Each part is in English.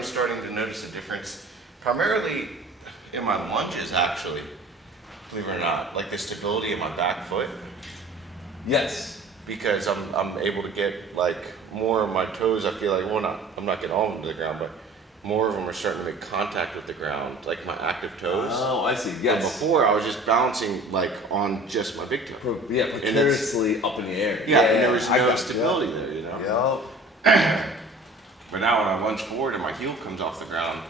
I'm starting to notice a difference, primarily in my lunges, actually. Believe it or not, like the stability of my back foot. Yes. Because I'm able to get like more of my toes. I feel like, well, I'm not getting all of them to the ground, but more of them are starting to make contact with the ground, like my active toes. Oh, I see. And Yes. before I was just bouncing like on just my big toe. Yeah, precariously up in the air. Yeah, and there was I no got stability there, you know. But now when I lunge forward and my heel comes off the ground,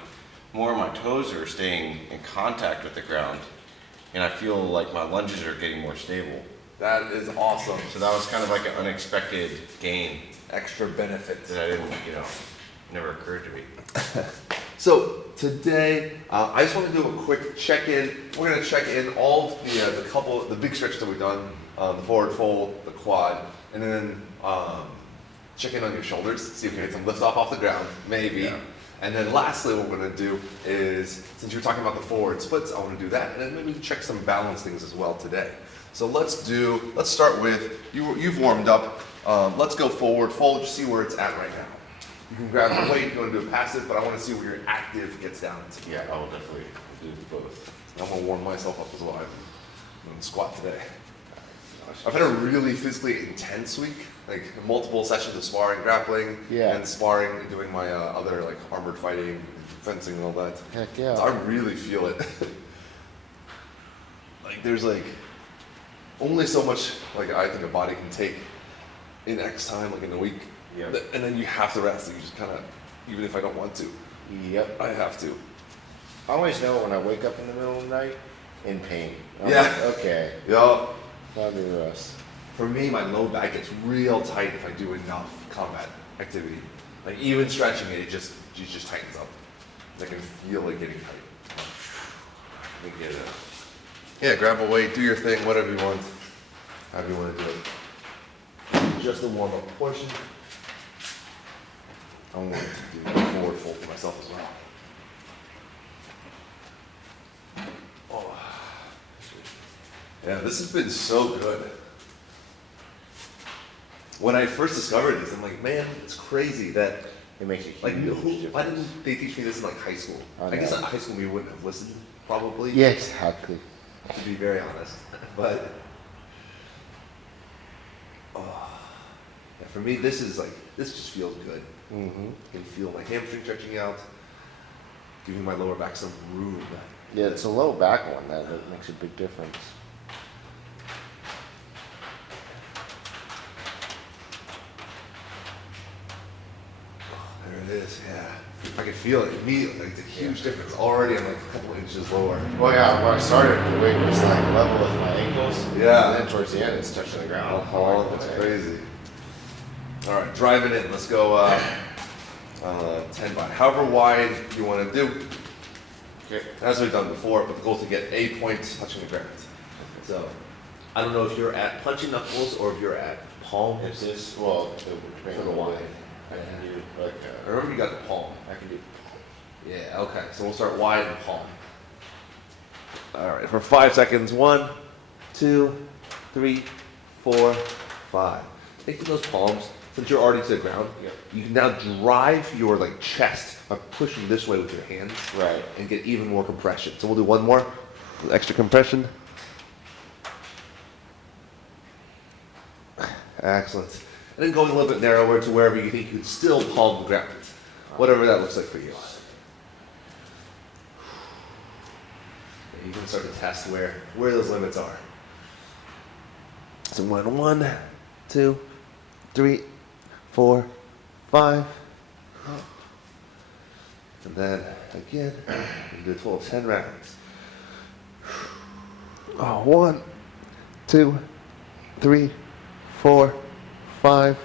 more of my toes are staying in contact with the ground, and I feel like my lunges are getting more stable. That is awesome. So that was kind of like an unexpected gain Extra benefit. that I didn't, never occurred to me. So today, I just want to do a quick check-in. We're going to check in all of the big stretches that we've done, the forward fold, the quad, and then check in on your shoulders, see if we get some lift off the ground, maybe. Yeah. And then lastly, what we're going to do is, since you're talking about the forward splits, I want to do that, and then maybe check some balance things as well today. So let's start with, you've warmed up. Let's go forward fold, just see where it's at right now. You can grab the weight if you want to do a passive, but I want to see where your active gets down to. Yeah, I will definitely do both. I'm going to warm myself up as well. I'm going to squat today. I've had a really physically intense week, like multiple sessions of sparring, grappling, and sparring, and doing my other like armored fighting, fencing and all that. Heck yeah. So I really feel it. Like there's like only so much like I think a body can take in X time, like in a week. Yeah. And then you have to rest. You just kind of, even if I don't want to. Yep. I have to. I always know when I wake up in the middle of the night in pain. I'm Yeah. like, okay, Yeah. I'll do the rest. For me, my low back gets real tight if I do enough combat activity. Like even stretching it, it just tightens up. I can feel it getting tight. Let me get it. Yeah, grab a weight, do your thing, whatever you want. However you want to do it. Just a warm-up portion. I'm going to do a forward fold for myself as well. Oh. Yeah, this has been so good. When I first discovered this, I'm like, man, it's crazy that, It makes a huge like, difference. why didn't they teach me this in like high school? I I guess know. in high school we wouldn't have listened, probably. Yeah, exactly. To be very honest. But, oh, yeah, for me, this just feels good. Mm-hmm. I can feel my hamstring stretching out, giving my lower back some room. Yeah, it's a low back one that makes a big difference. There it is, yeah. I can feel it immediately, like it's a huge difference. Already I'm like a couple inches lower. Well, yeah, when I started, the weight was like level with my ankles. Yeah. And then towards the end, it's touching the ground. Oh, that's crazy. All right, driving in. Let's go 10 by. However wide you want to do. Okay, as we've done before, but the goal is to get a point touching the ground. So, I don't know if you're at punching knuckles or if you're at palm. It's this, well, For the wide. I can do like, Remember you got the palm. I can do. Yeah, okay. So we'll start wide and palm. All right, for 5 seconds. 1, 2, 3, 4, 5. Taking those palms, since you're already to the ground, you can now drive your like chest by pushing this way with your hands, Right. and get even more compression. So we'll do one more, with extra compression. Excellent. And then going a little bit narrower to wherever you think you can still palm the ground, whatever that looks like for you. And you can start to test where those limits are. So 1, 2, 3, 4, 5. And then again, you do a total of 10 rounds. Oh, 1, 2, 3, 4, 5,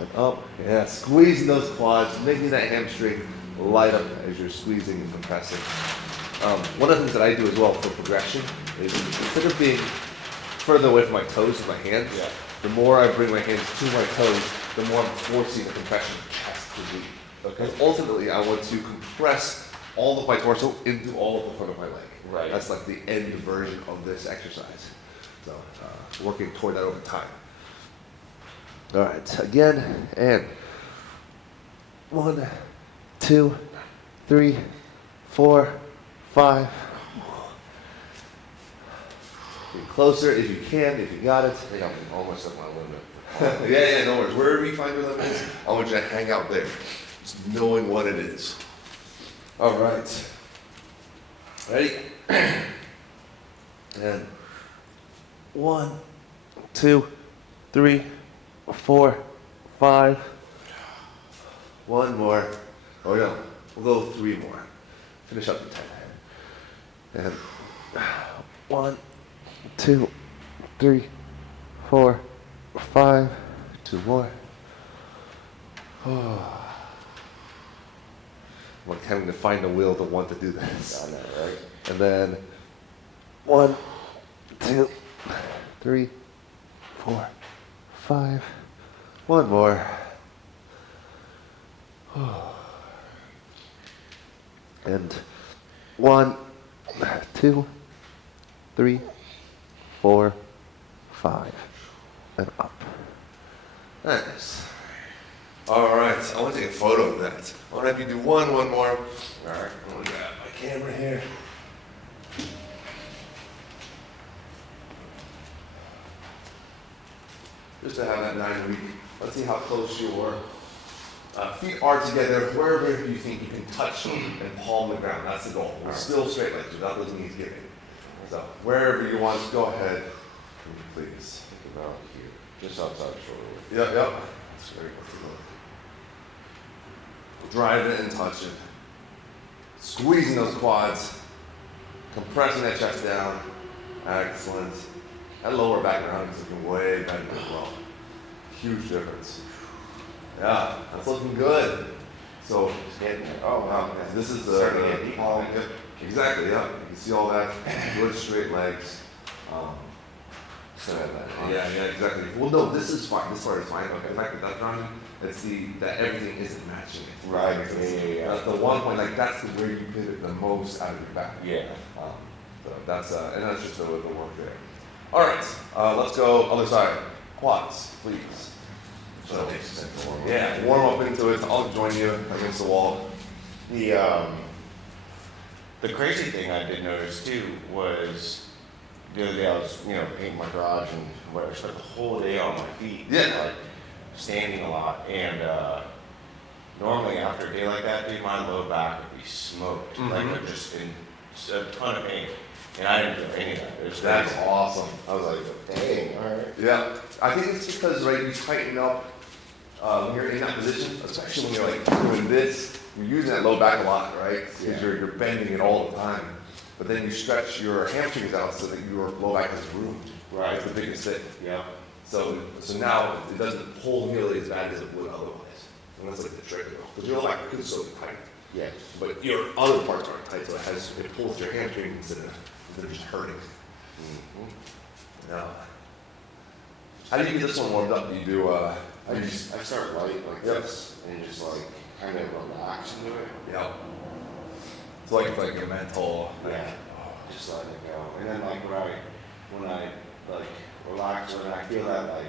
and up. Yeah, squeezing those quads, making that hamstring light up as you're squeezing and compressing. One of the things that I do as well for progression is instead of being further away from my toes with my hands, the more I bring my hands to my toes, the more I'm forcing the compression of the chest to be. Because ultimately, I want to compress all of my torso into all of the front of my leg. Right. That's like the end version of this exercise. So, working toward that over time. All right, again, and 1, 2, 3, 4, 5. Get closer if you can, if you got it. I think I'm almost at my limit. Yeah, no worries. Wherever you find your limit is, I want you to hang out there, just knowing what it is. All right. Ready? And 1, 2, 3, 4, 5. One more. Oh no, we'll go 3 more. Finish up the 10. And 1, 2, 3, 4, 5. 2 more. Oh. I'm like having to find the will to want to do this. I know, right? And then 1, 2, 3, 4, 5. One more. And 1, 2, 3, 4, 5. And up. Nice. All right, I want to take a photo of that. I want to have you do one more. All right, I'm going to grab my camera here. Just to have that 9 week. Let's see how close you are. Feet are together wherever you think you can touch and palm the ground. That's the goal. We're still straight legs without those knees giving. So wherever you want, go ahead, please. Think about here, just outside the shoulder. Yep, yep. That's very good. Drive it and touch it. Squeezing those quads. Compressing that chest down. Excellent. That lower back round is looking way better as well. Huge difference. Yeah, that's looking good. So, It's getting there. Oh, wow. yeah, this is Starting to get deep. palm. Yep. Exactly, yeah. You can see all that. Good straight legs. So that, Yeah, exactly. Well, no, this is fine. This part is fine. Okay, the fact that that's running, it's that everything isn't matching it. Right, yeah. That's the one point, like that's where you pivot the most out of your back. Yeah. So that's and that's just the work there. All right, let's go other side. Quads, please. So it takes a second to warm up. Yeah, warm up into it. I'll join you against the wall. The crazy thing I did notice too was the other day I was, painting my garage and whatever, spent the whole day on my feet. Yeah. Like standing a lot. And normally after a day like that, dude, my low back would be smoked. Like Mhm. would just in a ton of pain. And I didn't feel any of that. It was That's crazy. awesome. I was like, dang, all right. Yeah, I think it's because you tighten up when you're in that position, especially when you're like doing this. You're using that low back a lot, right? Because Yeah. you're bending it all the time. But then you stretch your hamstrings out so that your low back is groomed. Right. That's the biggest thing. Yeah. So now it doesn't pull nearly as bad as it would otherwise. And that's like the trick, because your low back is so tight. Yeah. But your other parts aren't tight, so it pulls your hamstrings instead of just hurting. Yeah. How do you get this one warmed up? Do you do I start light like Yep. this and just like kind of relax into it. Yeah. It's like a mental. Yeah. Just letting it go. And then like when I like relax and I feel that like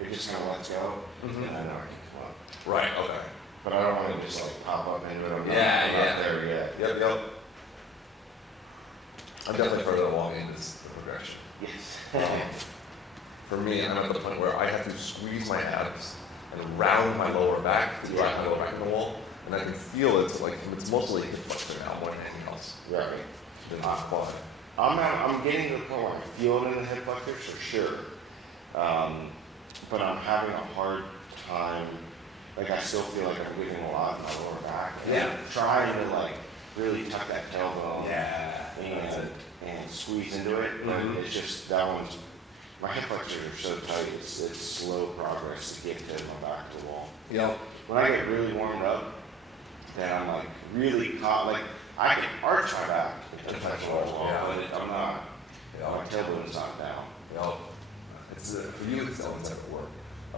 it just kind of lets go, Mhm. and I know I can come up. Right. Okay. But I don't want to just like pop up into it. I'm not, Yeah, I'm yeah. not there yet. Yep. I'm definitely further along in this progression. Yes. For me, I'm at the point where I have to squeeze my abs and round my lower back to drive my lower back in the wall, and I can feel it's like it's mostly hip flexor now more than anything else. Right. Than quad. I'm getting to the point where I feel it in the hip flexors for sure. But I'm having a hard time. Like I still feel like I'm getting a lot in my lower back. And Yeah. I'm trying to like really tuck that tailbone That's it. and squeeze into it. But Mhm. it's just that one's my hip flexors are so tight. It's slow progress to get to my back to the wall. Yep. When I get really warmed up, then I'm like really caught. Like I can arch my back to touch the wall, Yeah. but I'm not. My tailbone's not down. Yep. It's for you. It's the one type of work.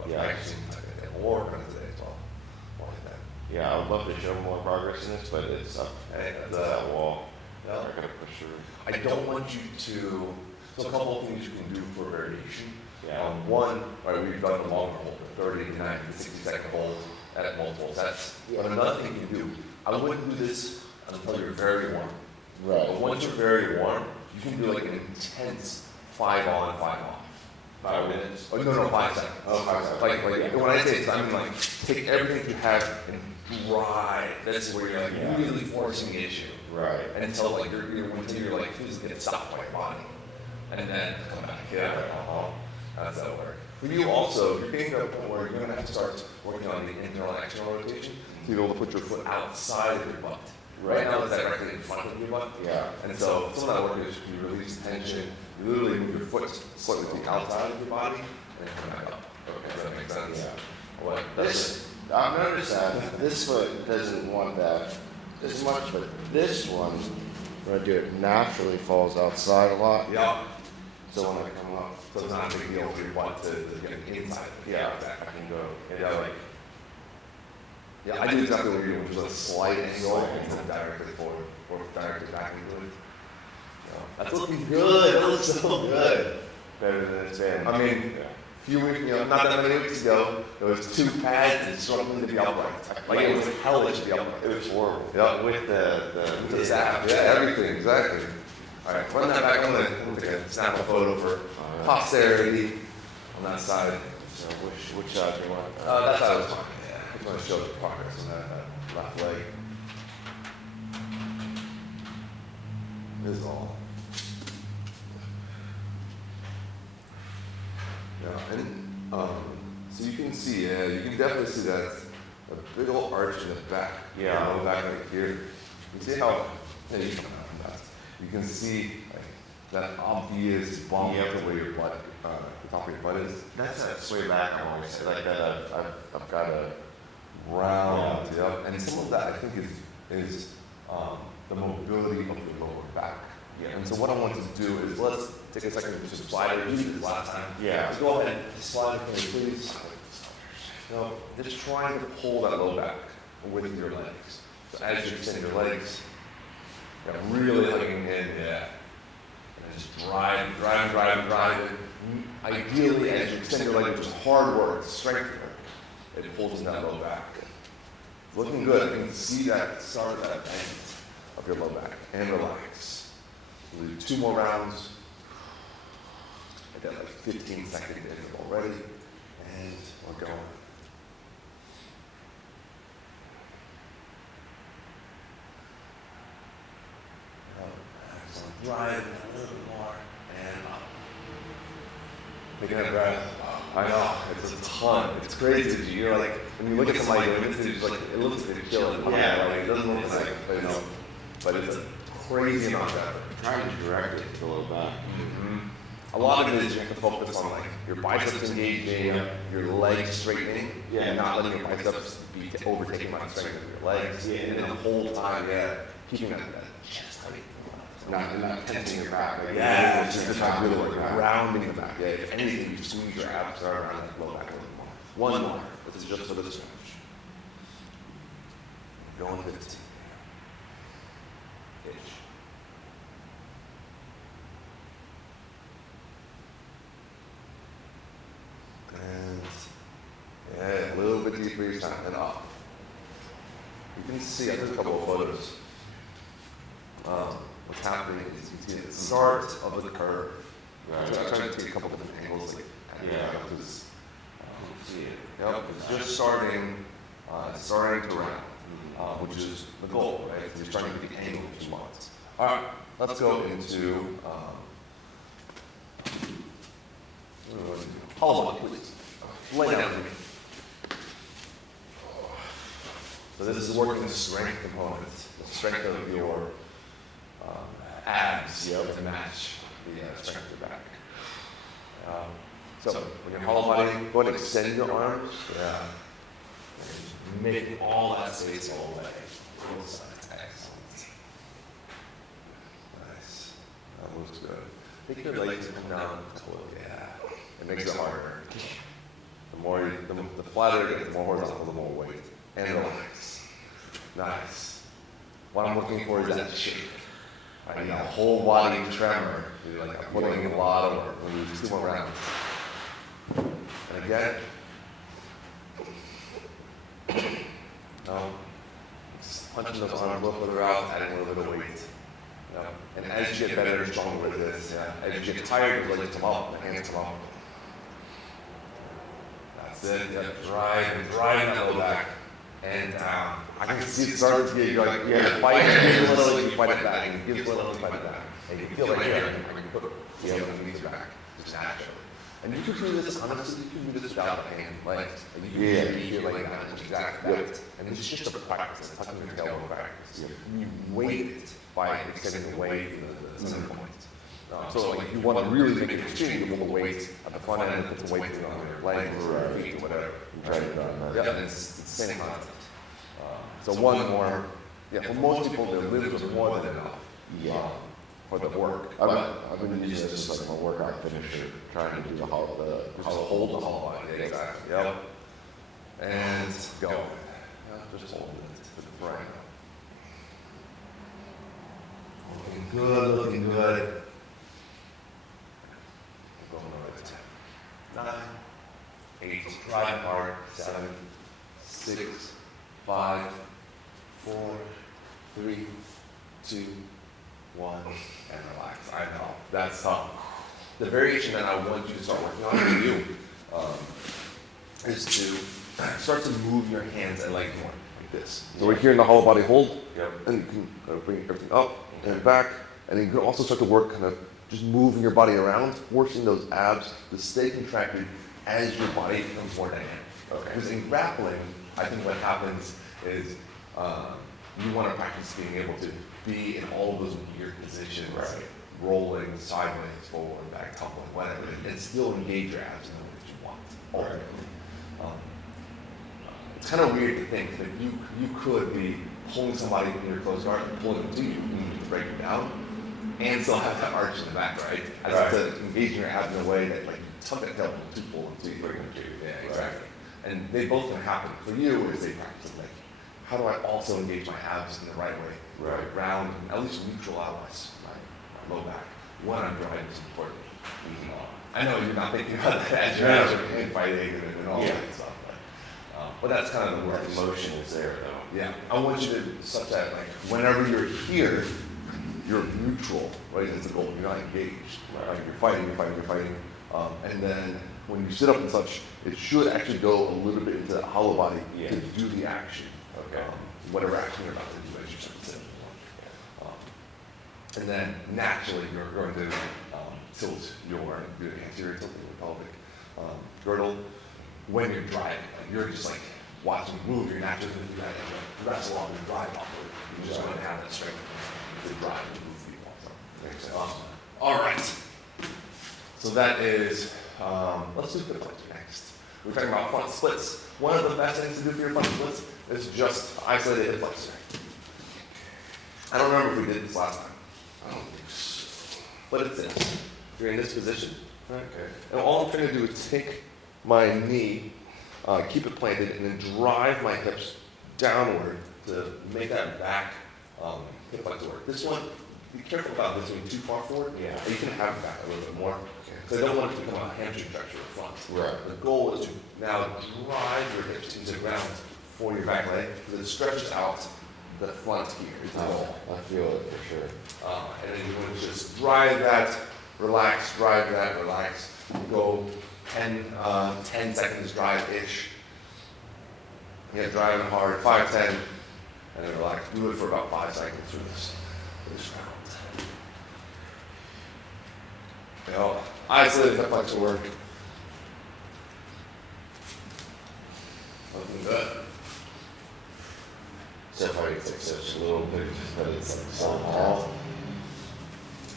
Yeah. Practicing tuck it down. Or running today as well. More like that. Yeah, I would love to show more progress in this, but it's up Hey, to that's that wall. Yeah. I gotta push through. I don't want you to. So a couple of things you can do for variation. Yeah. One, right, we've done the longer hold, the 30, 90, 60-second hold at multiple sets. Yeah. But another thing you can do, I wouldn't do this until you're very warm. Right. But once you're very warm, you can do like an intense 5 on, 5 off. 5 minutes. Oh, no, 5 seconds. Oh, 5 seconds. Like when I say this, I mean like take everything you have and drive. That's where you're like really forcing the issue. Right. Until like until you're like physically get stopped by your body, and then come back. That's how it works. For you also, you're getting to a point where you're gonna have to start working on the internal and external rotation. So you're able to put your foot outside of your butt. Right now it's directly in front of your butt. Yeah. And so some of that work is you release tension, you literally move your foot slightly to the outside of your body, and then come back up. Okay, does that make sense? Yeah. What? This, I've noticed that this foot doesn't want that as much, but this one, when I do it naturally, falls outside a lot. Yeah. So when I come up, So it's not a big deal for your butt to get inside. yeah, exactly. I can go. Yeah, like. Yeah, I do exactly what you're doing, just a slight angle and then directly forward or directly back into it. That's looking good. That looks so good. Better than it's been. I mean, Yeah. a few weeks, not that many weeks ago, there was 2 pads and struggling to be upright. Like it was hellish to be upright. It was horrible. Yeah. With the Zap. Yeah, everything, exactly. All right, run that back. I'm gonna take a snap a photo for posterity on that side. So which side do you want? That side was fine. Yeah, I just want to show the progress on that left leg. This is all. Yeah, and so you can see, you can definitely see that a big old arch in the back. Yeah. Low back right here. You can see how, you can come out from that. You can see like, that obvious bump Yep. to where your butt, the top of your butt is. That's that sway back I'm always like that. I've got a round, yep. And some of that I think is the mobility of your lower back. Yeah. And so what I want to do is let's take a second to just slide it. You did this last time. Yeah. Just go ahead and slide it for me, please. No, just trying to pull that low back with your legs. So as you extend your legs, really hugging in, yeah. And just drive it. Ideally, as you extend your leg, which is hard work, strength work, it pulls in that low back. Looking good. I can see that start of that bend of your low back. And relax. We'll do 2 more rounds. I got like 15-second interval ready. And we're going. Excellent. Drive a little bit more. And up. Making that drive. I know, it's a ton. It's crazy. You're like, when you look at somebody doing this, it's like, it looks like they're chilling. Yeah. Like, it doesn't look like, but it's a crazy amount of effort. Trying to direct it to low back. A lot of it is you have to focus on like your biceps engaging, your legs straightening, Yeah. and not letting your biceps be overtaken by the strength of your legs. Yeah. And then the whole time, keeping that chest height. Not tensing your back. Like, Yeah, it's it's just not really really like like rounding the back. Yeah, if anything, you squeeze your abs around that low back a little more. One more. This is just for the stretch. Going 15. Ish. And yeah, a little bit deeper each time and up. You can see, I took a couple of photos. What's happening is you can see the start of the curve. Right. I'm trying to take a couple different angles, like, Yeah. because, See it. yep, it's just starting to round, which is the goal, right? You're starting to get the angle that you want. All right, let's go into hollow body, please. Lay down for me. So this is working the strength component, the strength of your abs to match the strength of your back. So when you're hollow body, go ahead and extend your arms. Yeah. And making all that space all the way. Both sides. Excellent. Nice. That looks good. Take your legs and come down. Yeah. It makes it harder. The more you, the flatter it gets, the more horizontal, the more weight. And relax. Nice. What I'm looking for is that shake. I need a whole body tremor. You're like I'm putting in a lot of work. We'll do 2 more rounds. And again. No. punching those arms a little further out, adding a little bit of weight. You know? And as you get better and stronger with this, as you get tired, the legs come up, the hands come up. That's it. Yep. Drive that low back and down. I can see it starting to get like you're fighting, you little, you fight it back, and you give a little, you fight it back, and you feel like I can put the elbow and knees back just naturally. And you can do this honestly. You can do this without the hand, like you feel like that, exactly that. And it's just a practice, a tucking your tailbone practice. You weight it by extending away from the center point. So like if you want to really make it extreme, you want the weight at the front end, put the weight on your legs or your feet or whatever. Yep, and it's the same concept. So one more, for most people, their limbs are more than enough for the work. I've been using this as like my workout finisher, trying to do the hold the hollow body. Exactly. Yep. And go. Yeah, just hold it to the front. Looking good, looking good. Going over 10, 9, 8, drive hard, 7, 6, 5, 4, 3, 2, 1, and relax. I know, that's tough. The variation that I want you to start working on for you is to start to move your hands and legs more, like this. So we're here in the hollow body hold, Yep. and you can bring everything up and back, and then you can also start to work kind of just moving your body around, forcing those abs to stay contracted as your body becomes more dynamic. Okay. Because in grappling, I think what happens is you want to practice being able to be in all of those weird positions, rolling sideways, forward, back, tumbling, whatever, and still engage your abs in the way that you want. Ultimately. It's kind of weird to think that you could be pulling somebody in your closed guard and pulling them to you to break them down, and still have that arch in the back, right? As to engage your abs in a way that like you tuck that elbow to pull them to you, bring them to you. Yeah, exactly. And they both can happen. For you, is they practice like, how do I also engage my abs in the right way? Right. Round, and at least neutralize my low back. When I'm driving is important. I know you're not thinking about that as you're in fighting and all that stuff. But that's kind of the work. The motion is there though. Yeah, I want you to such that like whenever you're here, you're neutral, right? That's the goal. You're not engaged. Right? You're fighting. And then when you sit up and such, it should actually go a little bit into the hollow body to do the action. Okay. Whatever action you're about to do as you start to sit. And then naturally you're going to tilt your anterior tilt of the pelvic girdle when you're driving. Like you're just like watching move. You're not just going to do that as a wrestle on and drive off of it. You're just going to have that strength to drive and move people. So, makes sense. All right. So that is, let's do hip flexor next. We're talking about front splits. One of the best things to do for your front splits is just isolate a hip flexor. I don't remember if we did this last time. I don't think so. But it's this. You're in this position. Okay. And all I'm trying to do is take my knee, keep it planted, and then drive my hips downward to make that back hip flexor work. This one, be careful about this being too far forward. Yeah. You can have it back a little bit more. Because I don't want it to become a hamstring fracture in front. Right. The goal is to now drive your hips into the ground for your back leg, because it stretches out the front here is the goal. I feel it for sure. And then you want to just drive that, relax, drive that, relax. Go 10 seconds drive-ish. Yeah, driving hard, 5, 10, and then relax. Do it for about 5 seconds through this round. You know, isolated hip flexor work. Looking good. So far it's like such a little bit, but it's like so small.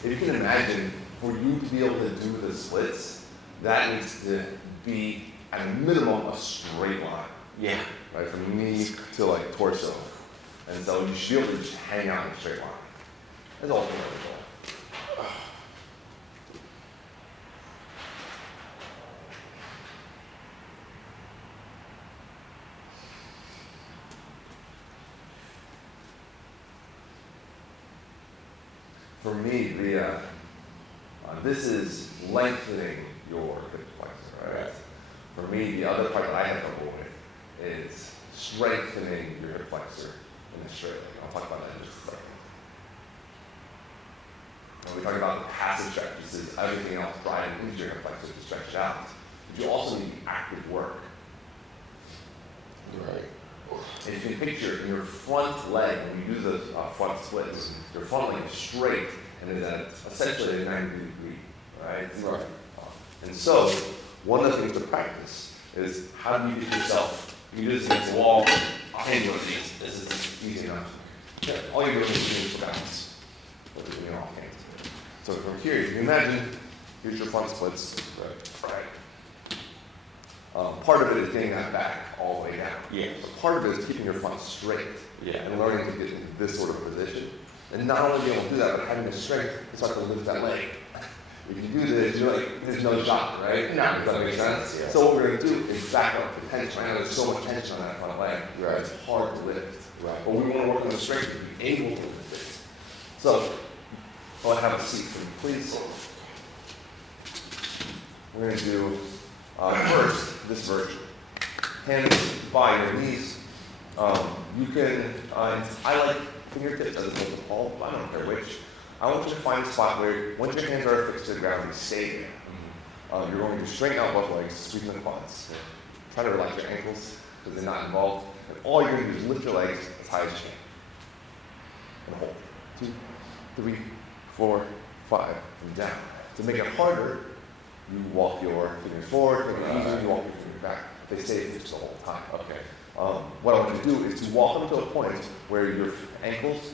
If you can imagine, for you to be able to do the splits, that needs to be at a minimum a straight line. Yeah. Right, from knee to like torso. And so you should be able to just hang out in a straight line. That's ultimately the goal. For me, this is lengthening your hip flexor, right? For me, the other part that I have trouble with is strengthening your hip flexor in a straight leg. I'll talk about that in just a second. When we talk about the passive stretch, this is everything else driving into your hip flexor to stretch out. But you also need active work. Right. And you can picture in your front leg, when you do the front splits, your front leg is straight and is at essentially a 90 degree, right? Right. And so, one of the things to practice is how do you get yourself, you do this against the wall, I'll hand you one of these, this is easy enough. Yeah, all you're doing is doing for balance. But you're doing all hands. So from here, you can imagine, here's your front splits. Right. Part of it is getting that back all the way down. Yeah. But part of it is keeping your front straight. Yeah. And learning to get into this sort of position. And not only being able to do that, but having the strength to start to lift that leg. If you do this, you're like, there's no shot, right? No. Does that make sense? Yeah. So what we're going to do is back up the tension. I know there's so much tension on that front leg. Right. It's hard to lift. Right. But we want to work on the strength to be able to lift it. So, I'll have a seat for you, please. We're going to do first this version. Hands by your knees. You can, I like fingertips as opposed to palm, I don't care which. I want you to find a spot where, once your hands are fixed to the ground, you stay there. You're going to straighten out both legs, sweep the quads. Try to relax your ankles, because they're not involved. And all you're going to do is lift your legs as high as you can. And hold. 2, 3, 4, 5, and down. To make it harder, you walk your fingers forward, make it easier, you walk your fingers back. They stay fixed the whole time. Okay. What I want you to do is to walk up to a point where your ankles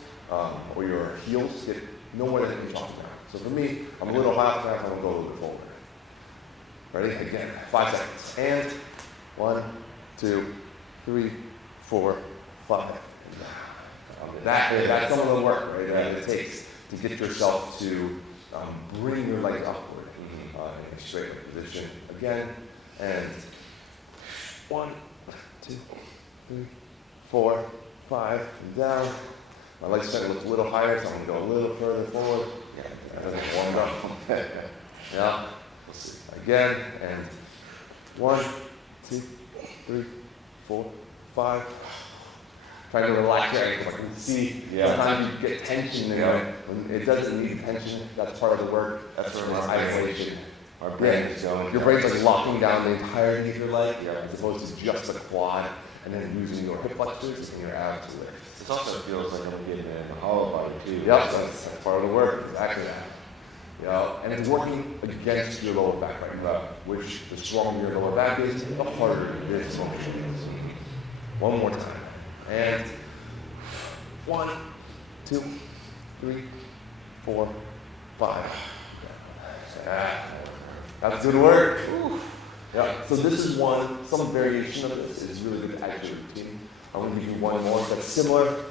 or your heels get nowhere than an inch off the ground. So for me, I'm a little high off the ground, I'm going to go a little bit forward. Ready? Again, 5 seconds. And 1, 2, 3, 4, 5. That's some of the work, right, that it takes to get yourself to bring your legs upward in a straight leg position. Again, and 1, 2, 3, 4, 5, and down. My legs starting to look a little higher, so I'm going to go a little further forward. Yeah, and then warm up. Yeah. Let's see. Again, and 1, 2, 3, 4, 5. Trying to relax your ankles. I can see sometimes you get tension, when it doesn't need tension. That's part of the work. That's sort of isolation. Our brain is going. Your brain's like locking down the entirety of your leg, as opposed to just the quad, and then using your hip flexors and your abs to lift. It also feels like I'm getting in the hollow body too. Yep, that's part of the work, exactly that. And it's working against your lower back right now, which the stronger your lower back is, the harder this motion is. One more time. And 1, 2, 3, 4, 5. That's good work. Yeah. So this is some variation of this is really good to add to your routine. I'm going to give you one more that's similar.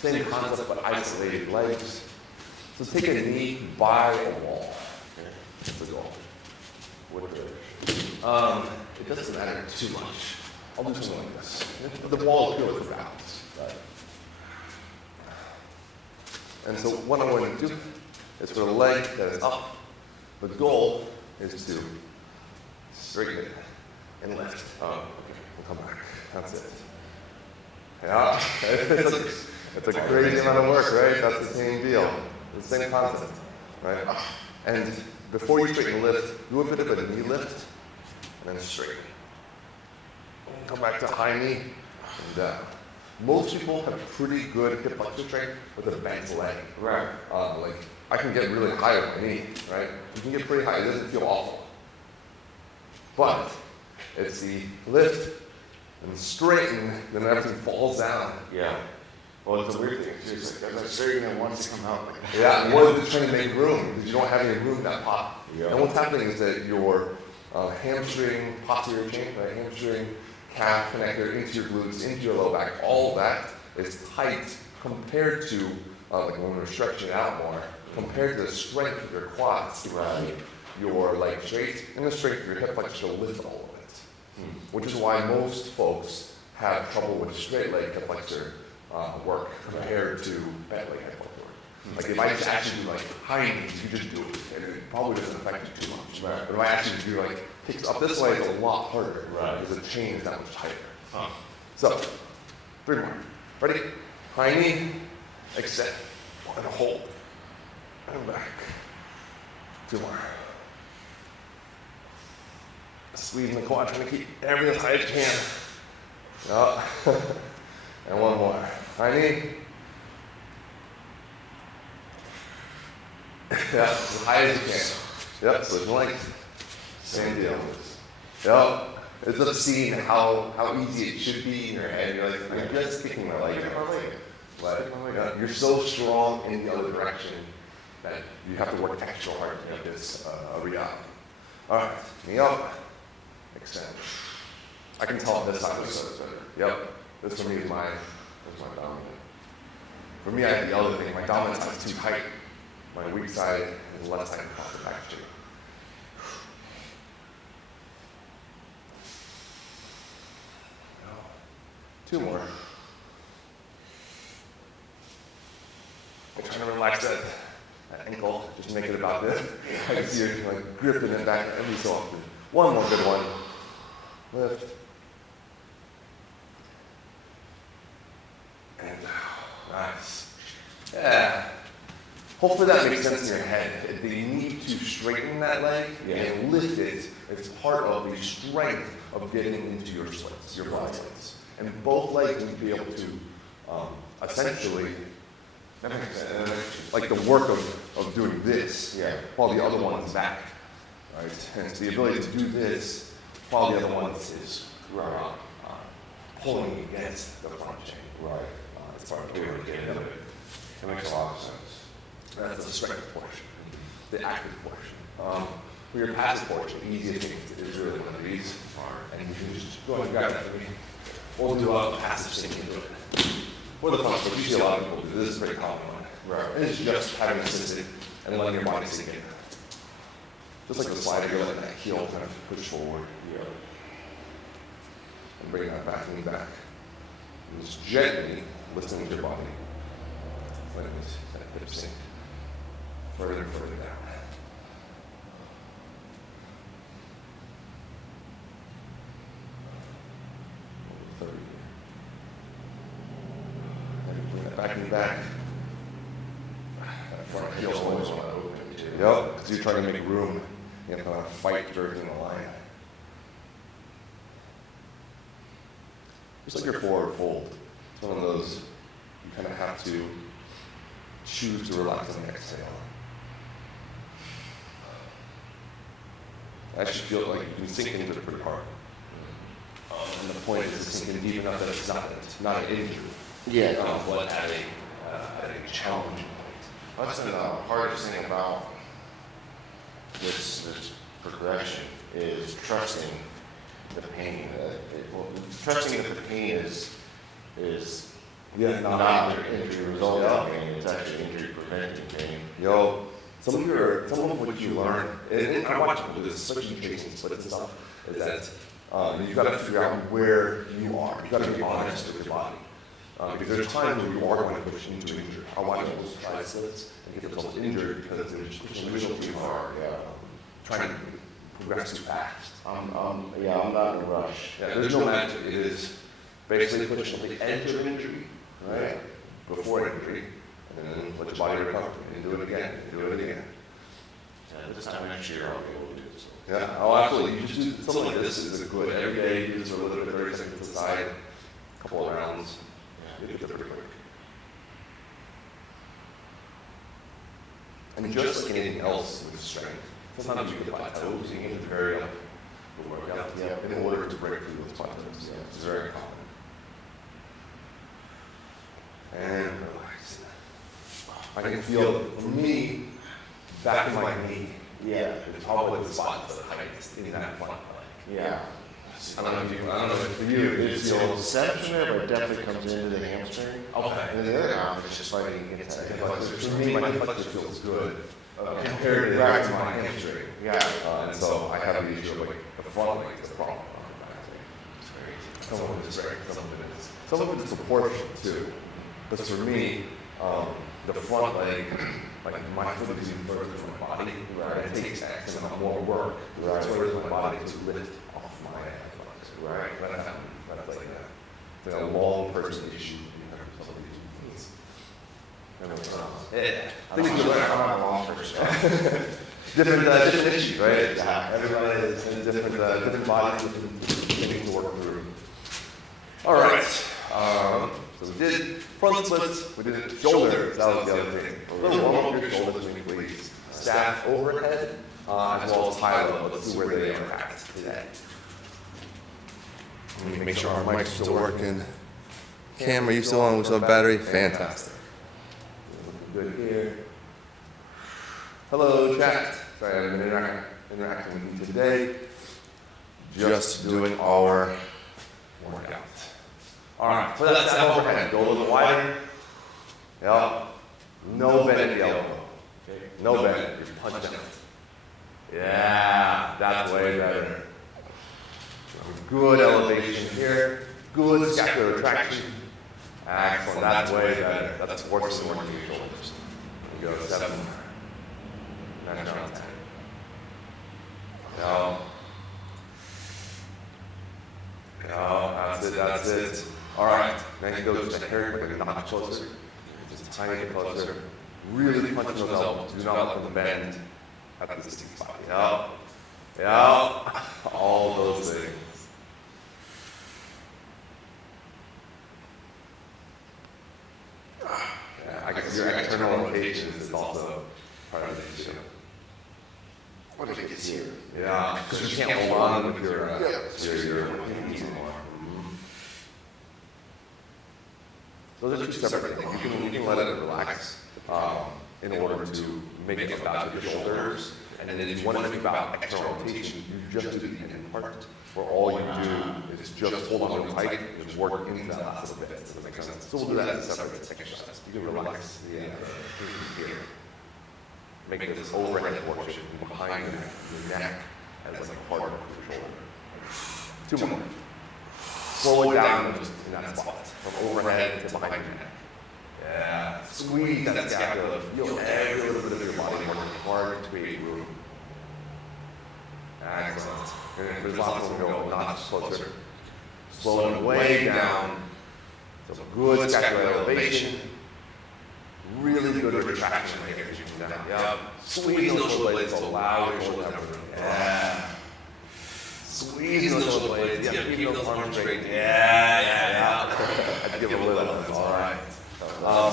Same concept, but isolated legs. So take a knee by a wall. That's the goal. It doesn't matter too much. I'll do something like this. The wall is good for balance. Right? And so what I'm going to do is for the leg that is up, the goal is to straighten it and lift. Okay, we'll come back. That's it. Yeah, it's a crazy amount of work, right? That's the same deal. The same concept, right? And before you straighten the lift, do a bit of a knee lift, and then straighten. Come back to high knee, and down. Most people have pretty good hip flexor strength with a bent leg. Right. Like, I can get really high with my knee, right? You can get pretty high, it doesn't feel awful. But it's the lift and straighten, then everything falls down. Yeah. Well, it's a weird thing. It's like, as I straighten it once to come out like that. Yeah, more than trying to make room, because you don't have any room in that pop. Yeah. And what's happening is that your hamstring, posterior chain, right, hamstring, calf connector, into your glutes, into your low back, all of that is tight compared to, like when we're stretching it out more, compared to the strength of your quads to keep your leg straight, and the strength of your hip flexor to lift all of it. Which is why most folks have trouble with straight leg hip flexor work compared to bent leg hip flexor work. Like if I just actually do like high knees, you just do it, and it probably doesn't affect you too much. Right. But if I actually do like kicks up this way, it's a lot harder. Right. Because the chain is that much tighter. Huh. So, 3 more. Ready? High knee, extend, and hold, and back. 2 more. Squeezing the quad, trying to keep everything as high as you can. Yup. And 1 more. High knee. Yeah, as high as you can. Yep, switch length. Same deal. Yep. It's up seeing how easy it should be in your head. You're like, I'm just kicking my leg. But you're so strong in the other direction that you have to work extra hard to make this a reality. All right, knee up, extend. I can tell this side was better. Yep, this for me is my dominant. For me, I have the other thing. My dominant side is too tight. My weak side is less tight across the back too. 2 more. I'm trying to relax that ankle, just make it about this. I can see you like gripping it back every so often. 1 more good one. Lift. And nice. Yeah. Hopefully that makes sense in your head. The need to straighten that leg and lift it is part of the strength of getting into your splits, your blind splits. And both legs need to be able to essentially, like the work of doing this while the other one's back. Right? And it's the ability to do this while the other one is pulling against the front chain. Right. It's part of the way to get into it. It makes a lot of sense. That's the strength portion, the active portion. For your passive portion, the easiest thing is really one of these. And you can just go ahead and grab that for me. We'll do a passive sink into it. For the fun, but you see a lot of people do. This is a pretty common one. Right. And it's just having a assisted and letting your body sink in. Just like the slider, you're letting that heel kind of push forward. And bring that back knee back. And just gently listening with your body. Letting that hip sink further and further down. And bring that back knee back. That front heel's always want to open too. Yep, because you're trying to make room. You have to kind of fight during the line. Just like your forward fold. It's one of those you kind of have to choose to relax on the exhale. I actually feel like you can sink into it pretty hard. And the point is to sink in deep enough that it's not an injury. Yeah. But at a challenge point. That's the hardest thing about this progression is trusting the pain. Trusting that the pain is not an injury resulting pain. It's actually injury preventing pain. Yo, some of what you learn, and I watch people do this, especially chasing splits and stuff, is that you've got to figure out where you are. You've got to be honest with your body. Because there's times where you are going to push into injury. I watch people try splits and get themselves injured because they're just pushing a little too far. Trying to progress too fast. I'm not in a rush. Yeah, there's no magic. It is basically pushing the edge of injury, right? Before injury, and then let your body recover and do it again, and do it again. This time next year I'll be able to do this. Yeah, oh absolutely. You just do something like this is good. Every day you do this for a little bit, 30 seconds to the side, a couple of rounds. You get there pretty quick. And just like anything else with strength, sometimes you get plateaus, you need to vary up the workout in order to break through those plateaus. It's very common. And relax. I can feel, for me, back of my knee is probably the spot that's the tightest in that front leg. Yeah. I don't know if for you, It's a section there, but it definitely comes into the hamstring. Okay. And the other half is just fighting against that. For me, my hip flexor feels good compared to my hamstring. Yeah. And so I have the issue of like the front leg is the problem. Some of it is strength, some of it is proportion too. Because for me, the front leg, like my foot is even further from my body, right? It takes X amount more work for my body to lift off my leg. Right? That's like a long person issue. Yeah. I think it's I'm not a long person. Different issues, right? Yeah. Everybody is in different bodies, different things to work through. All right. So we did front splits, we did shoulders, that was the other thing. A little warm up your shoulders, please. Staff overhead, as well as high low. Let's see where they are at today. Let me make sure our mic's still working. Cam, are you still on? We still have battery? Fantastic. Looking good here. Hello, chat. Sorry, I've been interacting with you today. Just doing our workout. All right, so that's that overhead. Go a little bit wider. Yep. No bend at the elbow. No bend. You're punching out. Yeah, that's way better. Good elevation here. Good scapular retraction. Excellent. That's way better. That's forcing more into your shoulders. You go 7 more. Next round 10. No. No, that's it. All right. Then go just a hair, like a notch closer. Just a tiny bit closer. Really punching those elbows. Do not let them bend at the sticky spot. Yep. Yep. All those things. Yeah, I guess your external rotation is also part of the issue. What if it gets here? Yeah, because you can't hold on with your knees anymore. Those are two separate things. You can let it relax in order to make it about your shoulders. And then if you want to think about external rotation, you just do the end part, where all you do is just hold on real tight and work into that last little bit. Does that make sense? So we'll do that as a separate exercise. You can relax the here. Make this overhead portion behind your neck as like part of your shoulder. 2 more. Slow it down just in that spot, from overhead to behind your neck. Yeah. Squeeze that scapula. Feel every little bit of your body working hard to create room. Excellent. And there's lots of them go a notch closer. Slow it way down. So good scapular elevation. Really good retraction right here as you come down. Yep. Squeeze those shoulder blades to allow your shoulders to have room. Yeah. Squeeze those shoulder blades. Yeah, keep those arms straight. Yeah. I'd give a little. That's all right.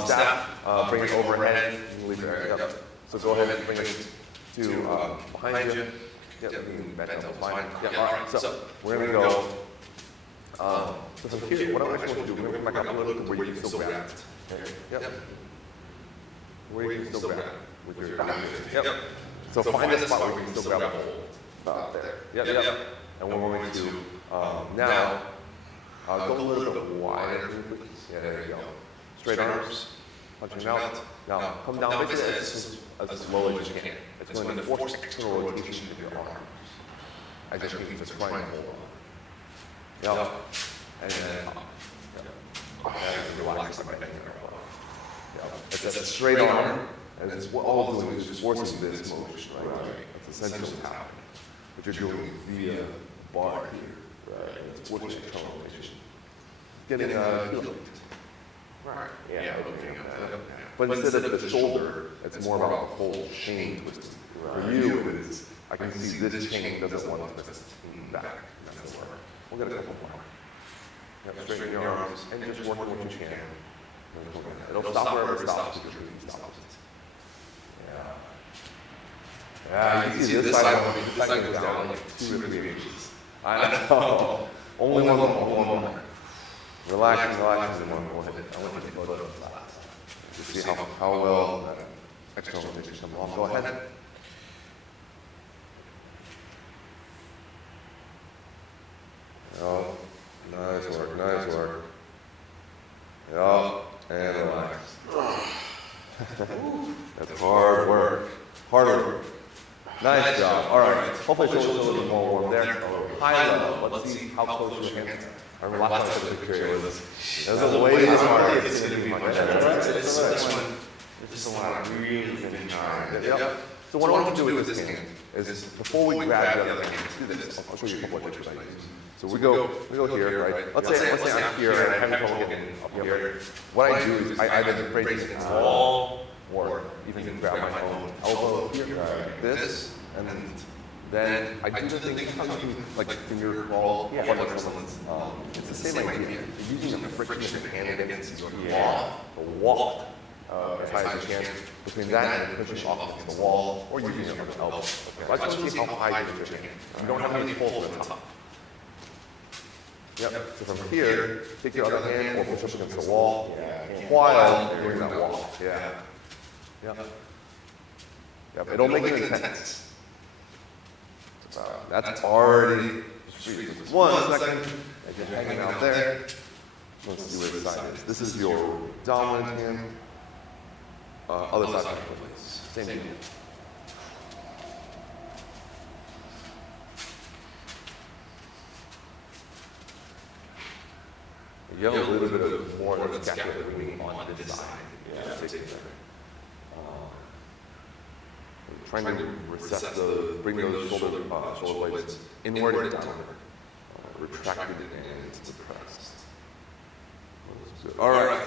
Staff, bring it overhead. You can leave your area up. So go ahead and bring it to behind you. Yep, you can bend elbows fine. Yep, all right. So we're going to go. So from here, what I actually want to do, we're going to come back up a little bit where you can still grab it. Okay. Yep. Where you can still grab with your back. Yep. So find a spot where you can still grab a hold. About there. Yep. And we're going to now go a little bit wider. Yeah, there you go. Straight arms, punching out. Now come down basically as low as you can. It's going to force external rotation of your arms. As your feet just trying to hold on. Yep. And then up. Yep. And relax the bending your elbow. It's a straight arm, and it's what all doing is just forcing this motion, right? That's essentially what's happening. But you're doing it via bar here, right? It's forcing external rotation. Getting a heel lift. Right. Yeah, opening up that. But instead of the shoulder, it's more about the whole chain twisting. For you, it is, I can see this chain doesn't want to twist back. That's where we'll get a couple more. Yep, straighten your arms, and just work what you can. It'll stop wherever it stops if your feet stops it. Yeah, you can see this side goes down like 2 or 3 inches. I know. Only one more. Relax, and one more. I want you to take a photo of that. To see how well that external rotation comes along. Go ahead. Oh, nice work. Yep, and relax. That's hard work. Harder work. Nice job. All right. Hopefully it's a little bit more warm there. High level. Let's see how close your hands are. I remember last time I took a picture of this. It was a way smarter. It's going to be much better. This is the one I'm really going to try. Yep. So what I want to do with this hand is before we grab the other hand, do this. I'll show you a couple of pictures I use. So we go here, right? Let's say I'm here and I'm having trouble getting up here. What I do is I either break against the wall or even grab my own elbow here, like this, and then I do the thing, sometimes you like finger crawl, or someone's, it's the same idea. You're using the friction of your hand against your wall, as high as you can, between that and pushing off against the wall, or using your elbow. Okay. So I just want to see how high you push your hand. You don't have any pull from the top. Yep, so from here, take your other hand or push up against the wall, while you're in that wall. Yeah. Yep, it'll make it intense. That's already, just 1 second, as you're hanging out there. Let's see where the side is. This is your dominant hand. Other side, please. Same deal. You have a little bit of more of the scapular wing on this side. Trying to recess bring those shoulder blades inward and downward, retracted and suppressed. All right.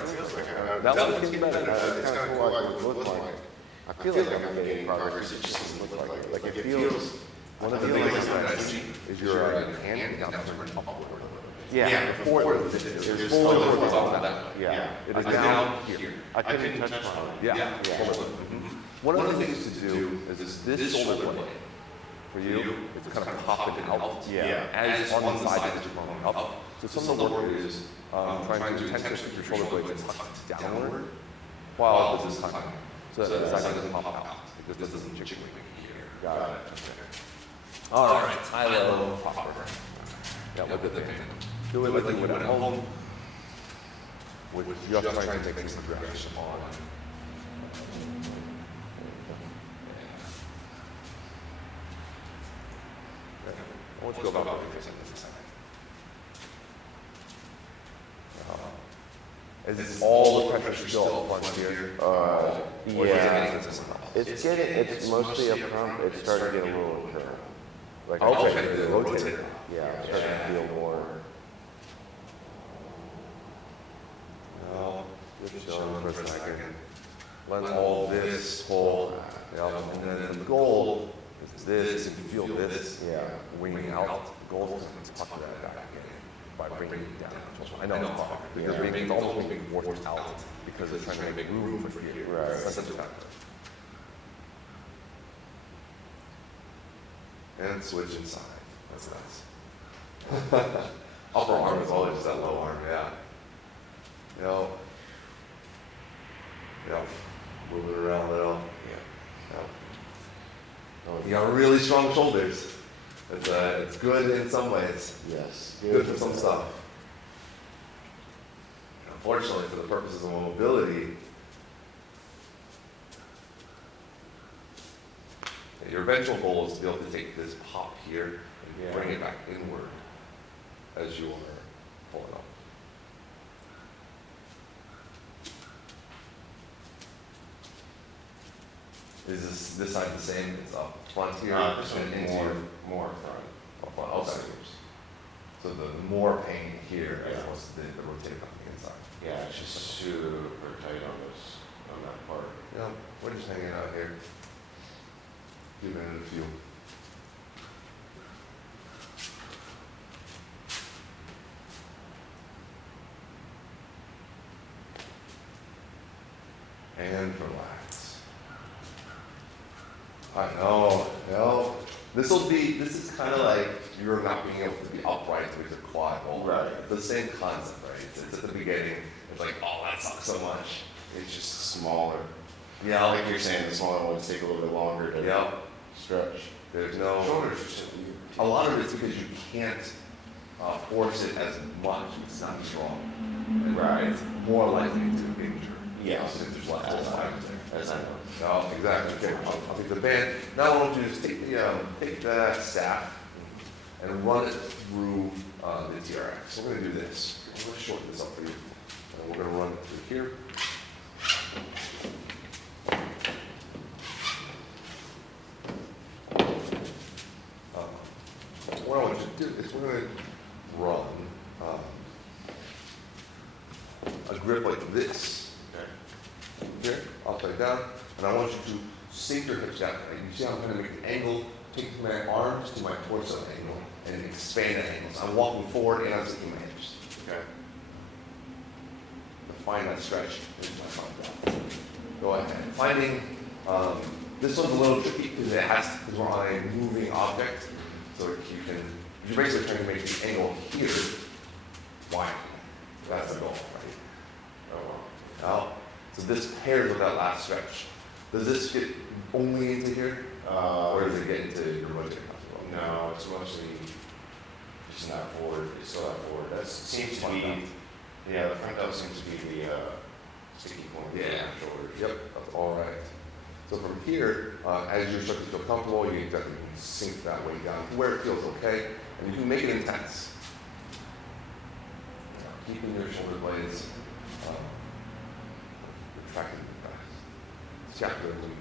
That one came better. It's kind of cool like it looked like. I feel like I'm making progress. It just doesn't look like it feels. One of the things is your hand now turns upward. Yeah, before it was fully horizontal. Yeah, it is now here. I couldn't touch mine. Yeah. One of the things to do is this shoulder blade, for you, it's kind of popping out. Yeah. As on the side as you're going up. So some of the work is trying to tension your shoulder blades tucked downward while this is time. So that the side doesn't pop out. Because this isn't jiggling here. Got it. Okay. All right, high low popper. Yeah, look at that. Do it like you would at home. With just trying to make some progression on. Let's go about this Is all the pressure still up front here? Yeah. It's mostly up front. It's starting to get a little curved. Like Okay, rotate. Yeah, it's starting to feel more. No, just chilling for a second. Let all this pull. And then the goal is this. If you feel this winging out, the goal is to tuck that back in by bringing it down. I know it's hard. It's almost being forced out because it's trying to make room for here. Right. That's such a factor. And switch inside. That's nice. Upper arm is always that low arm, yeah. Yep. Moving around a little. You got really strong shoulders. It's good in some ways. Yes. Good for some stuff. Unfortunately, for the purposes of mobility, your eventual goal is to be able to take this pop here and bring it back inward as you are pulling up. Is this side the same? It's up front here. This one and more front. Up front. Okay. So the more pain here as opposed to the rotating on the inside. Yeah, it's just super tight on that part. Yeah, we're just hanging out here. Giving it a feel. And relax. I know. No. This is kind of like you're not being able to be upright with your quad. Right. It's the same concept, right? It's at the beginning. It's like, oh, that sucks so much. It's just smaller. Yeah. Like you're saying, the smaller ones take a little bit longer to stretch. There's no. Shoulders are so A lot of it's because you can't force it as much. It's not strong. Right. It's more likely to injure. Yes. Since there's less whole time there. As I know. No, exactly. Okay, I'll take the band. Now what I want you to do is take that staff and run it through the TRX. We're going to do this. I'm going to shorten this up for you. And we're going to run it through here. What I want you to do is we're going to grip like this. Okay. Here, upside down, and I want you to sink your hips down. And you see how I'm going to make the angle, take my arms to my torso angle, and expand that angle. So I'm walking forward and I'm sinking my hips. Okay. Find that stretch into my front down. Go ahead. Finding, this one's a little tricky because because we're on a moving object. So you're basically trying to make the angle here wide. That's the goal, right? Oh, Now, so this pairs with that last stretch. Does this fit only into here? well. Or does it get into your rotator cuff as well? No, it's mostly just not forward. It's still not forward. That seems to be, yeah, the front delt seems to be the sticky point. Yeah. Shoulders. Yep, that's all right. So from here, as you're starting to feel comfortable, you definitely can sink that weight down to where it feels okay, and you can make it intense. Keeping your shoulder blades retracted scapular movement.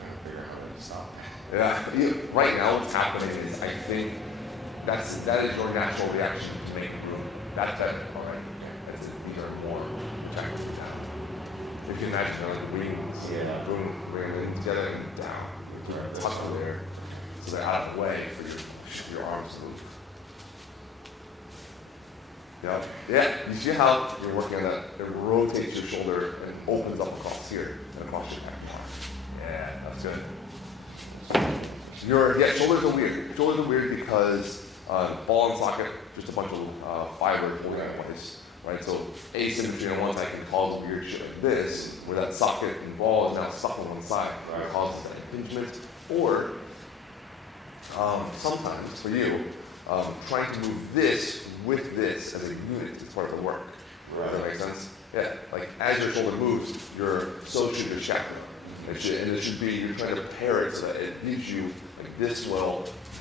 Trying to figure out how to stop. Yeah, right now what's happening is I think that is your natural reaction to make a move. That's better than mine. As these are more retracted down. If you imagine like wings, bring them together and down. Tuck there, so they're out of the way for your arms to move. Yeah, yeah. You see how you're working on that? It rotates your shoulder and opens up across here and across your back. Yeah, that's good. Shoulders are weird. Shoulders are weird because ball and socket, just a bunch of fiber holding it in place, right? So asymmetry on one side can cause weird shit like this, where that socket and ball is now stuck on one side, right? It causes that impingement. Or sometimes for you, trying to move this with this as a unit is part of the work. Right. Does that make sense? Yeah. Like as your shoulder moves, so should your scapula. And it should be, you're trying to pair it so that it gives you, like this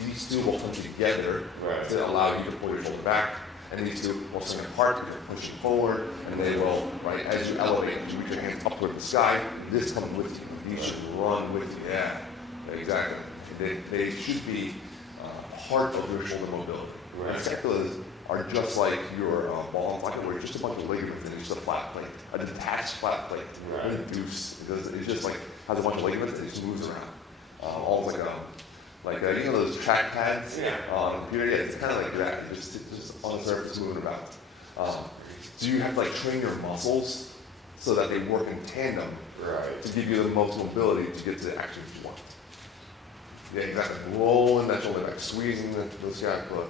these two will come together Right. to allow you to pull your shoulder back, and these two will swing apart, you're pushing forward, and they will, right, as you elevate, as you reach your hands up toward the sky, this comes with you. These should run with you. Yeah, exactly. They should be part of your shoulder mobility. Right. Scapulas are just like your ball and socket, where it's just a bunch of ligaments and it's just a flat plate, a detached flat plate. Right. And a deuce, because it just like has a bunch of ligaments and it just moves around. Almost like you know those track pads Yeah. on a computer. Yeah, it's kind of like that. It's just on the surface moving about. So you have to like train your muscles so that they work in tandem Right. to give you the most mobility to get to the action that you want. Yeah, exactly. Rolling that shoulder back, squeezing the scapula,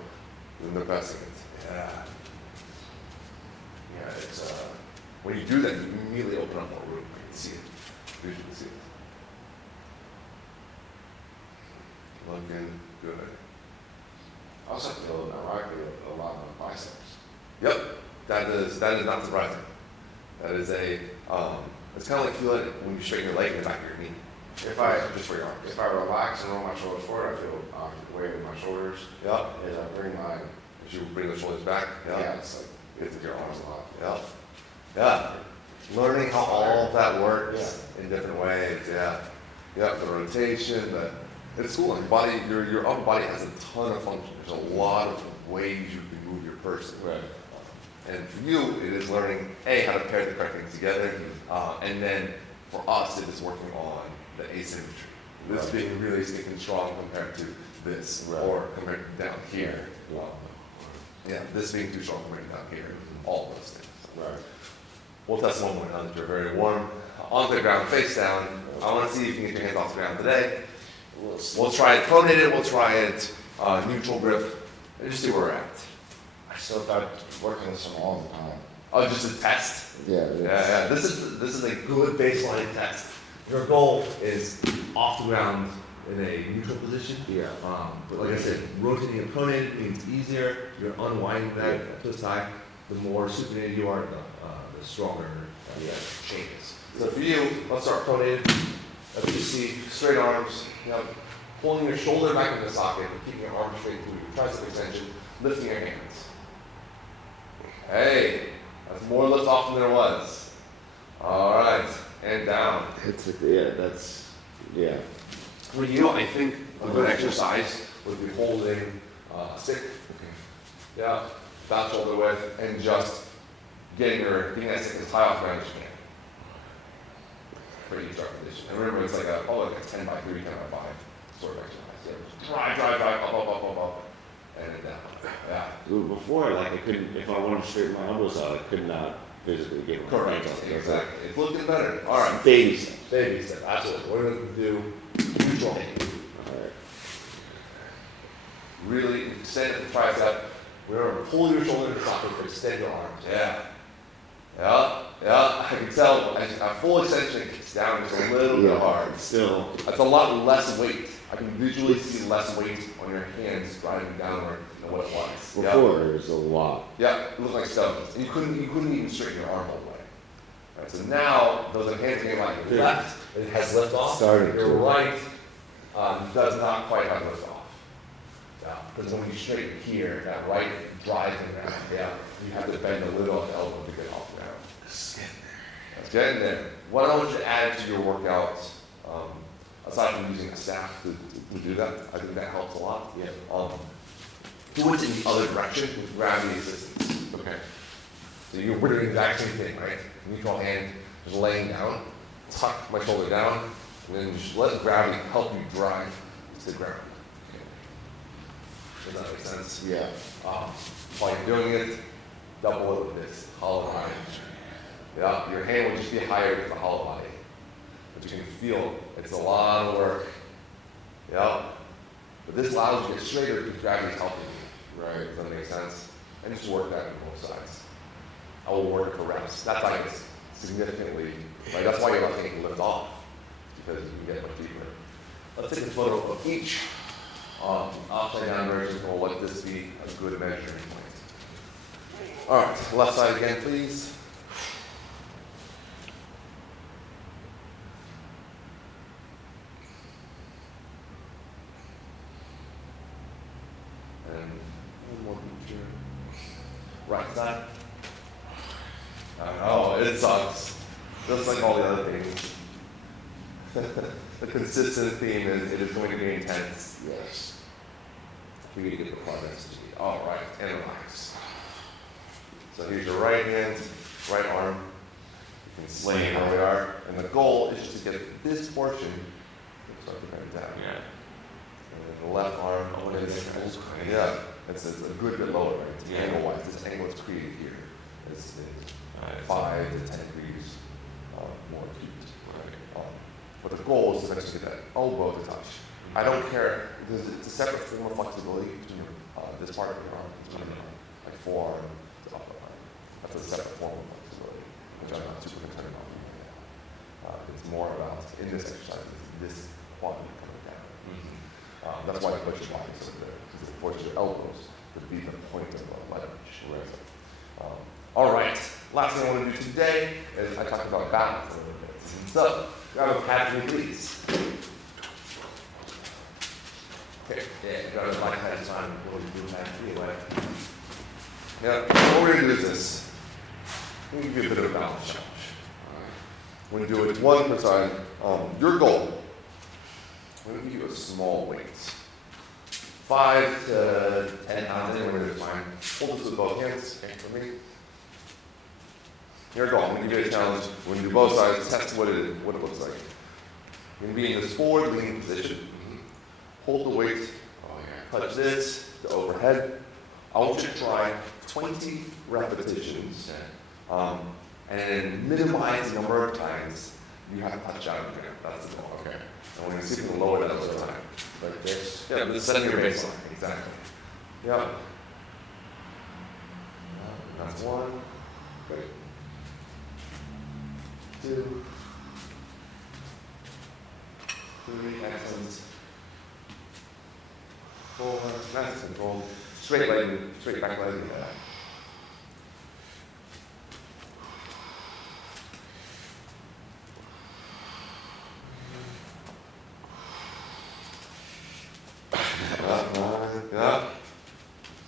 and then pressing it. Yeah. Yeah, it's when you do that, you immediately open up more room. I can see it. Visually see it. Looking good. I also feel ironically a lot of my biceps. Yep, that is not surprising. That is it's kind of like feeling it when you straighten your leg in the back of your knee. If I Just for your arms. if I relax and roll my shoulders forward, I feel opposite way with my shoulders. Yep. As I bring my As you bring the shoulders back. yeah, it's like It's your arms a lot. Yeah. Yeah. Learning how all of that works in different ways. Yeah. Yeah. The rotation. It's cool. Your body, your upper body has a ton of functions. There's a lot of ways you can move your person. Right. And for you, it is learning how to pair the correct things together, and then for us, it is working on the asymmetry. This Right. being really sticking strong compared to this, Right. or compared to down here. Yeah. Yeah, this being too strong compared to down here. All those things. Right. We'll test one more now that you're very warm. Onto the ground, face down. I want to see if you can get your hands off the ground today. We'll try it pronated, we'll try it neutral grip, and just see where we're at. I still thought working this one all the time. Oh, just a test? Yeah. Yeah. This is a good baseline test. Your goal is off the ground in a neutral position. Yeah. But like I said, rotating and pronated means easier. You're unwinding that twist high. The more supinated you are, the stronger changes. So for you, let's start pronated. As you see, straight arms. Yep. Pulling your shoulder back into the socket, keeping your arms straight through your tricep extension, lifting your hands. Hey, that's more lift off than there was. All right, and down. Yeah. For you, I think a good exercise would be holding stick. Yeah, about shoulder width, and just getting that stick as high off the ground as you can. For each repetition. And remember, it's like a 10 by 3, 10 by 5 sort of exercise. So drive, up, and then down. Yeah. Before, like I couldn't, if I wanted to straighten my elbows out, I could not physically get my Correct. hands off. Exactly. It's looking better. All right. Baby steps. Baby step. Absolutely. We're going to do neutral hand. All right. Really extend the tricep. We're going to pull your shoulder to the socket, but extend your arms. Yeah. I can tell. A full extension kicks down just a little bit hard. Still. That's a lot less weight. I can visually see less weight on your hands driving downward than what it was. Before it was a lot. Yeah, it looked like stones. And you couldn't even straighten your arm all the way. Right, so now those hands are getting like your left, it has lift off. Starting your to. right does not quite have lift off. Yeah, because when you straighten here, that right drives the ground. Yeah, you have to bend a little at the elbow to get off the ground. Let's get in there. What I want you to add to your workout, aside from using a staff to do that, I think that helps a lot. Yeah. Do it in the other direction with gravity assistance. Okay. So we're doing the exact same thing, right? Neutral hand is laying down, tuck my shoulder down, and then just let gravity help you drive to the ground. Okay. Does that make sense? Yeah. While you're doing it, double it with this hollow body. Yeah, your hand will just be higher than the hollow body. But you can feel it's a lot of work. Yeah. But this allows you to get straighter because gravity's helping you. Right. Does that make sense? And just work that on both sides. I will work for reps. That's like it's significantly, right? That's why you're not taking lift off, because you can get much deeper. Let's take a photo of each. Upside down version will let this be a good measuring point. All right, left side again, please. And one more picture. Right side. I know, it sucks. Just like all the other things. The consistent theme is it is going to be intense. Yes. We need to get the progress to be. All right, and relax. So here's your right hand, right arm. You can swing where we are. And the goal is just to get this portion, start to bend down. Yeah. And then the left arm, Oh, is- that's crazy. yeah, it's a good bit lower, right? It's Yeah. angle-wise. This angle is created here. It's Right. 5 to 10 degrees more acute. Right. But the goal is to eventually get that elbow to touch. I don't care, because it's a separate form of flexibility between this part of your arm, between like forearm to upper arm. That's a separate form of flexibility, which I'm not super concerned about right now. It's more about, in this exercise, this quad coming down. That's why I push your body so there, because it forces your elbows to be the point of leverage. Right. All right, last thing I want to do today is I talked about balance a little bit. So, grab a pad for me, please. Okay, yeah, grab a black pad this time. What do you do that anyway? Yeah, what we're going to do is this. We're going to give you a bit of a balance challenge. We're going to do it one per side. Your goal, I'm going to give you a small weight. 5 to 10 pounds, anywhere is fine. Hold this with both hands, okay, for me. Your goal, I'm going to give you a challenge. We're going to do both sides, test what it looks like. You're going to be in this forward leaning position. Hold the weight, touch this, the overhead. I want you to try 20 repetitions, and then minimize the number of times you have to touch out of the ground. That's the goal, okay? And we're going to see if we can lower that over time. Like this. Yeah, but setting your baseline, exactly. Yeah. That's one. Great. 2, 3, excellent. 4, nice and controlled. Straight leg, straight back leg. Yeah. Yeah.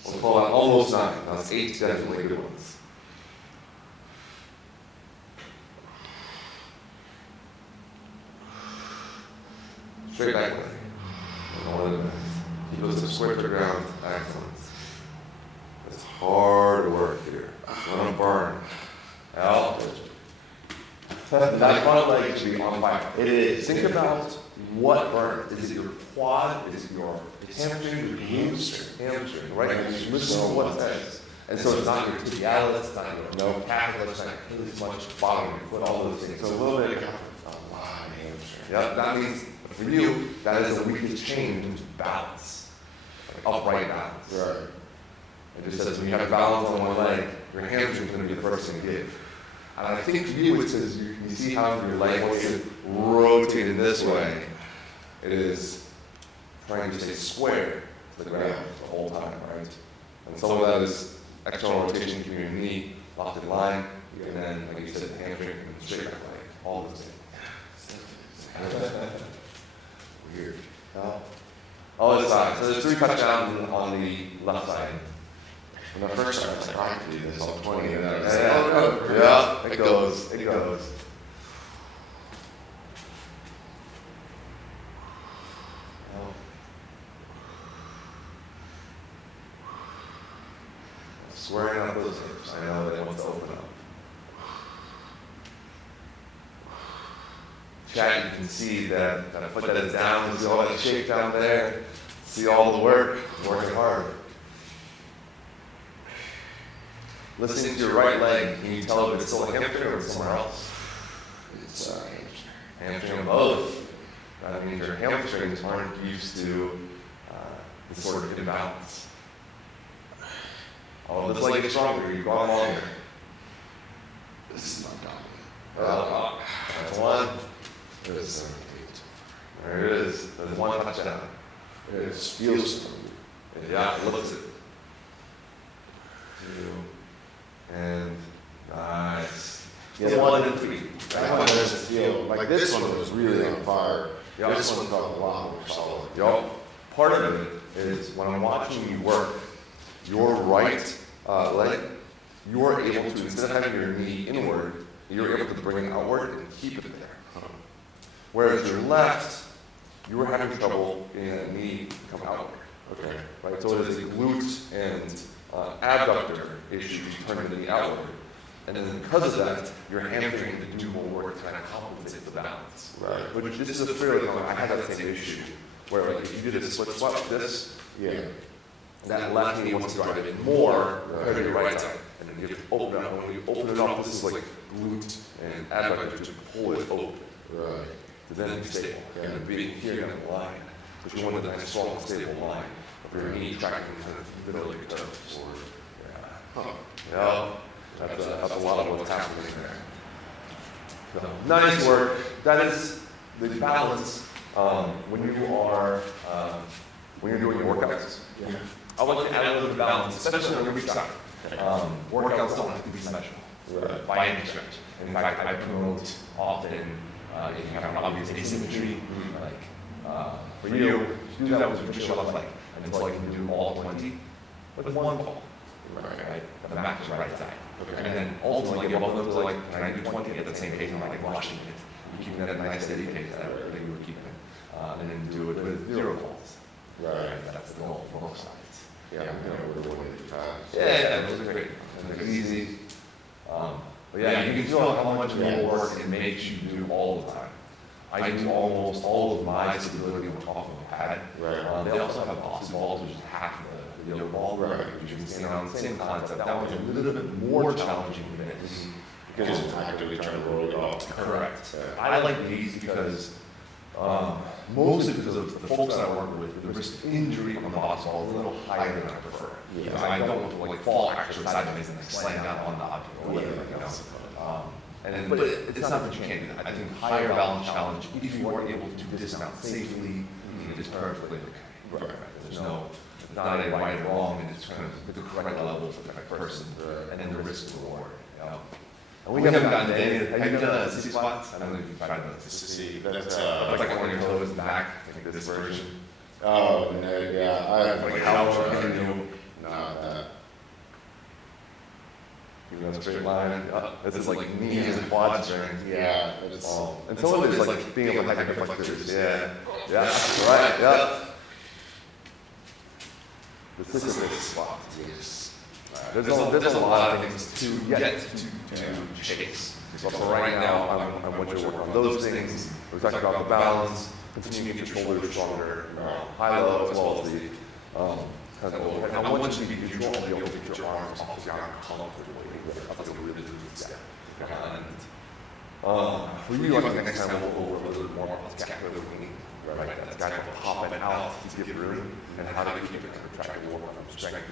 We'll call that almost 9. That's 8 definitely good ones. Straight back leg. And one of the keep those square to the ground. Excellent. It's hard work here. You want to burn. That front leg should be on fire. It is. Think about what burns. Is it your quad? Is it your hamstring? Your hamstring, right? And just listen to what it says. And so it's not your tibialis, it's not your calf, it's not Achilles much, bottom of your foot, all those things. So a little bit of A lot of hamstring. yeah, that means for you, that is the weakest chain in balance, like upright balance. Right. It just says when you have balance on one leg, your hamstring is going to be the first thing to give. And I think for you, it says you see how your leg wants to rotate in this way. It is trying to stay square to the ground the whole time, right? And some of that is external rotation, keeping your knee locked in line, and then, like you said, the hamstring and straight back leg, all those things. Weird. No. Oh, this side. So there's 3 touchdowns on the left side. When I first started, I was like, oh, I can do this. I'm 20, and then I was like, Yeah, oh, no. yeah, it goes, it goes. Swearing out those hips. I know that wants to open up. Chat, you can see that foot that is down, see all that shape down there, see all the work, working hard. Listening to your right leg, can you tell if it's still a hamstring or it's somewhere else? It's Hamstring on both. That means your hamstrings aren't used to this sort of imbalance. Oh, this leg is stronger, you've gone longer. this is not dominant. Well, that's one. There's 17. There it is. There's one touchdown. It feels Yeah, it looks it. 2. And nice. Yeah, 1 and 3. That one doesn't feel like this one was really on fire. Yeah. This one felt a lot more solid. Yup. Part of it is when I'm watching you work your right leg, you're able to, instead of having your knee inward, you're able to bring it outward and keep it there. Whereas your left, you were having trouble getting that knee come outward. Okay. Right? So it is a glute and abductor issue to turn the knee outward. And then because of that, your hamstring can do more work to kind of compensate the balance. Right. Which this is a fairly common, I had that same issue, where like if you did a split squat like this, Yeah. that left knee wants to drive in more compared to your right side. And then you have to open it up. And when you open it up, this is like glute and abductor to pull it open. Right. To then be stable. And being here in the line. But you want a nice, strong, stable line. For your knee tracking kind of the middle of your toes. Yeah. Huh. Yeah. That's a lot of what's happening there. So, nice work. That is the balance when you're doing your workouts. Yeah. I like to add a little bit of balance, especially on your weak side. Workouts don't have to be special Right. by any stretch. In fact, I promote often if you have an obvious asymmetry, like for you, do that with your traditional left leg until I can do all 20 with one fall. Right? The max right side. Okay. And then ultimately get both of them to like, can I do 20 at the same pace? I'm like rushing it. You're keeping that nice steady pace that you were keeping. And then do it with 0 falls. Right. That's the goal for both sides. Yeah, I'm gonna order one of these times. Yeah, those are great. And they're easy. But yeah, you can feel how much more work it makes you do all the time. I do almost all of my stability on top of a pad. Right. They also have Boston balls, which is half of the yoga ball. Right. Which you can stand on, same concept. That one's a little bit more challenging than this. Because it's actively trying to roll it off. Correct. Yeah. I like these because, mostly because of the folks that I work with, the risk of injury on the box ball is a little higher than I prefer. Yeah. Because I don't want to like fall actually sideways and like slam down on the object or whatever, you know. But it's not that you can't do that. I think higher balance challenge, if you are able to dismount safely, it is perfectly okay. Right. There's no, it's not a right or wrong, and it's kind of the correct level for the correct person, and then the risk reward, you know. And we haven't gotten to any, have you done sissy squats? I don't know if you've tried those. See, that's, It's like on your toes back, I think this version. oh, no, yeah, I have Like how much can you do? No, that. You know, straight line, this is like knees and quad strength. Yeah, it's, And some of it is like being able to have your flexors, yeah. Yeah, right, yeah. The sissy squat. yes. There's a lot of things to get to chase. But for right now, I want you to work on those things. We talked about the balance, continue to get your shoulders stronger, high low as well as the kind of overhead. I want you to be control and be able to get your arms off the ground comfortably. That's a really good step. And for you, I think next time we'll go over a little bit more about scapular technique, right? That's got to pop it out to get room, and how to keep it contracted, work on strength to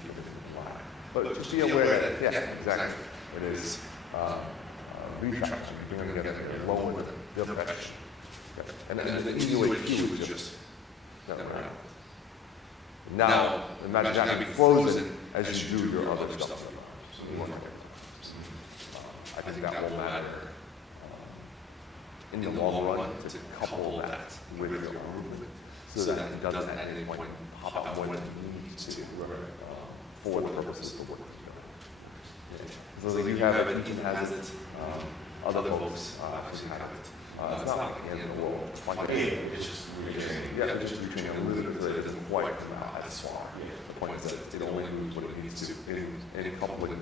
keep it in line. But just be aware that, yeah, exactly. It is retraction, bringing together your lower the pitch. And then the easy way to cue is just that around. Now, imagine that being frozen as you do your other stuff. So you want to I think that will matter in the long run to couple that with your movement so that it doesn't at any point pop out when it needs to for the purposes of working together. So that you have it, Ethan has it, other folks actually have it. It's not like the end of the world. It's just retraining. Yeah, it's just retraining a little bit so that it doesn't quite come out as far. The point is that it only moves what it needs to in couple with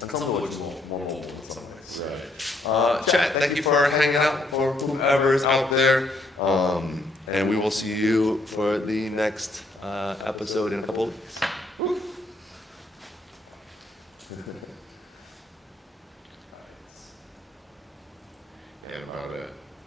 and some of which is more mobile in some ways. Right. Chat, thank you for hanging out for whomever's out there. And we will see you for the next episode in a couple of weeks.